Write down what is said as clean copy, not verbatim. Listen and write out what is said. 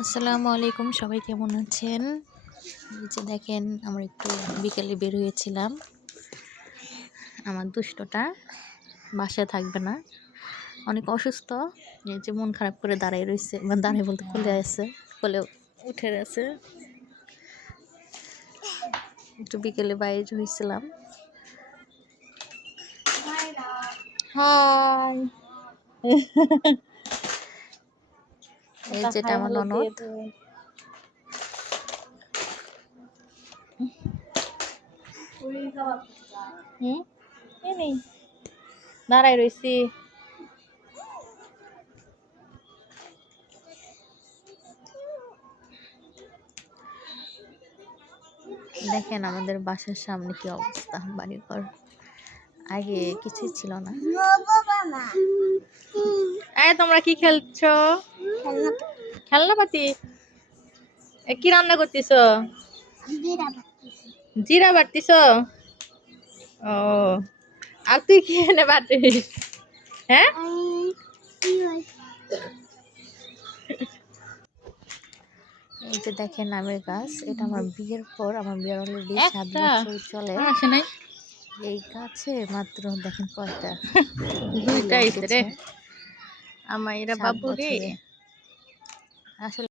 আসসালামু আলাইকুম, সবাই কেমন আছেন? এই যে দেখেন, আমরা একটু বিকেলে বের হয়েছিলাম। আমার দুষ্টটা বাসায় থাকবে না, অনেক অসুস্থ। এই যে মন খারাপ করে দাঁড়ায় রয়েছে, মানে দাঁড়ায় বলতে কোলে উঠে আছে। একটু বিকেলে বাইরে হয়েছিলাম। হাই এই যেটা আমার ননদ। দাঁড়াই রয়েছি। দেখেন আমাদের বাসার সামনে কি অবস্থা, বাড়িঘর আগে কিছুই ছিল না। তোমরা কি খেলছো? খেলনা পাতি। কি রান্না করতেছ? জিরা বাটতিস? ও, আর তুই কি এনে বাটিস? হ্যাঁ, এই যে দেখেন আমের গাছ। এটা আমার বিয়ের পর, আমার বিয়ের অলরেডি 7 বছর চলে। এই গাছে মাত্র দেখেন কয়টা, দুইটা রে আমার, এরা বাবু রে আসলে।